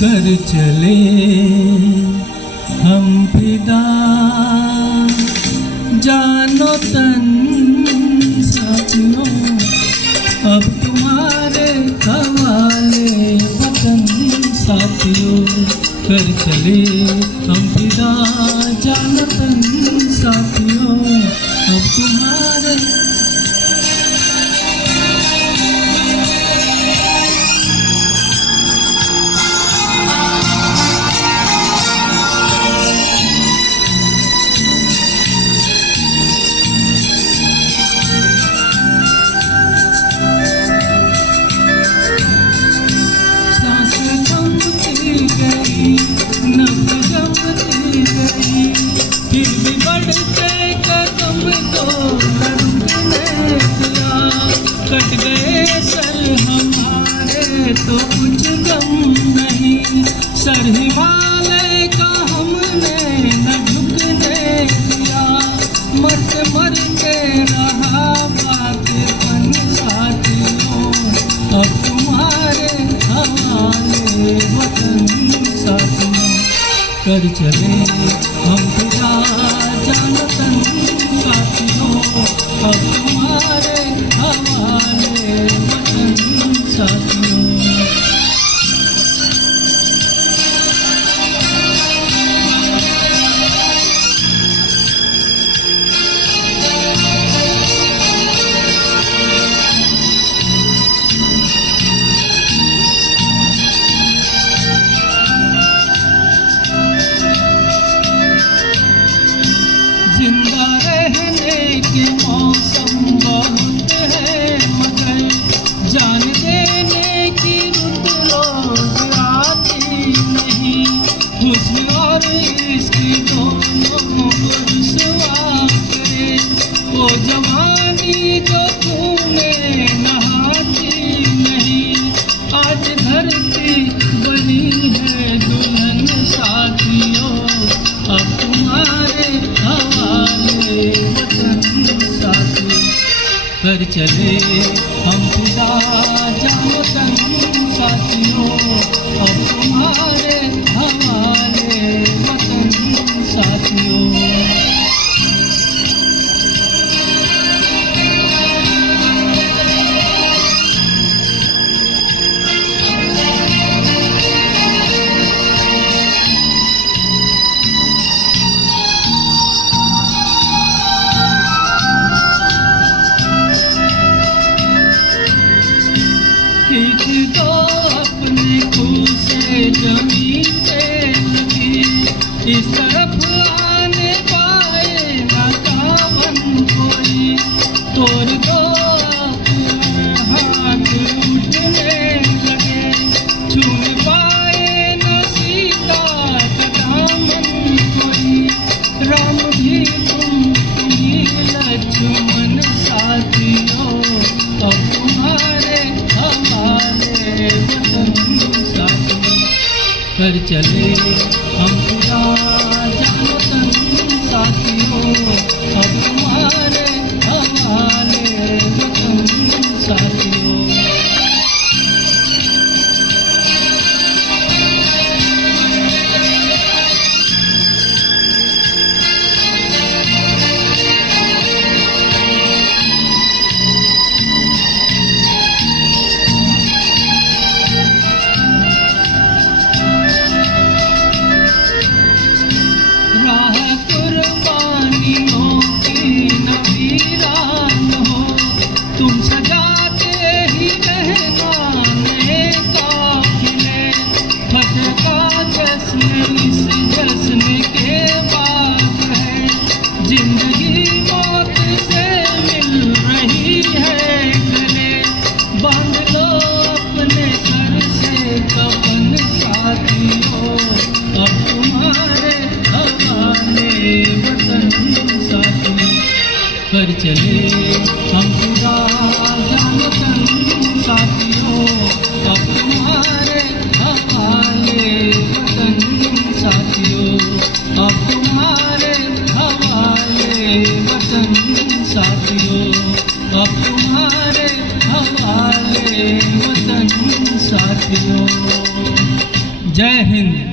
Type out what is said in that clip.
कर चले हम फिदा, जानो तन साथियों अब तुम्हारे हवाले वतन। साथियों कर चले हम फिदा, जानो तन साथियों अब तुम्हारे। फिर भी बढ़ते कदम तो रुकने दिया, कट गए सर हमारे तो कुछ गम नहीं, सर हिमालय का हमने न झुकने दिया, मरते मरते रहा बातें साथियों अब तुम्हारे हवाले वतन। साथियों कर चले हम फिदा, जानो तन साथियों अब तुम्हारे हवाले वतन। साथियों जिंदा रहने के मौसम बहुत है, मगर जान देने की रुत रोज आती नहीं, हुस्न और इश्क दोनों को रुसवा करे, वो जवानी जो खून में नहाती नहीं, आज धरती बनी है दुल्हन। साथियों अब तुम्हारे हवाले वतन। साथियों कर चले हम फिदा, जानो तन साथियों अब तुम्हारे हवाले वतन। साथियों खींच दो अपने खूह से जमीन पे लगी, इस तरफ आने पाए ना कावन कोई, तोड़ दो हाथ उठने लगे, छूने पाए न सीता का दामन कोई, राम भी तुम ही लक्ष्मण। साथियों अब तुम्हारे हवाले वतन। साथियों कर चले हम फिदा, जानो तन साथियों अब तुम्हारे हवाले वतन। साथियों तुम सजाते ही रहना नए काफिले, फतह का जश्न इस जश्न के बाद है, जिंदगी मौत से मिल रही है गले, बांध लो अपने सर से कफन। साथियों अब तुम्हारे हवाले वतन। साथियों कर चले हम फिदा, जानो तन साथियों अब तुम्हारे हवाले वतन। साथियों अब तुम्हारे हवाले वतन। साथियों अब तुम्हारे हवाले वतन। साथियों जय हिंद।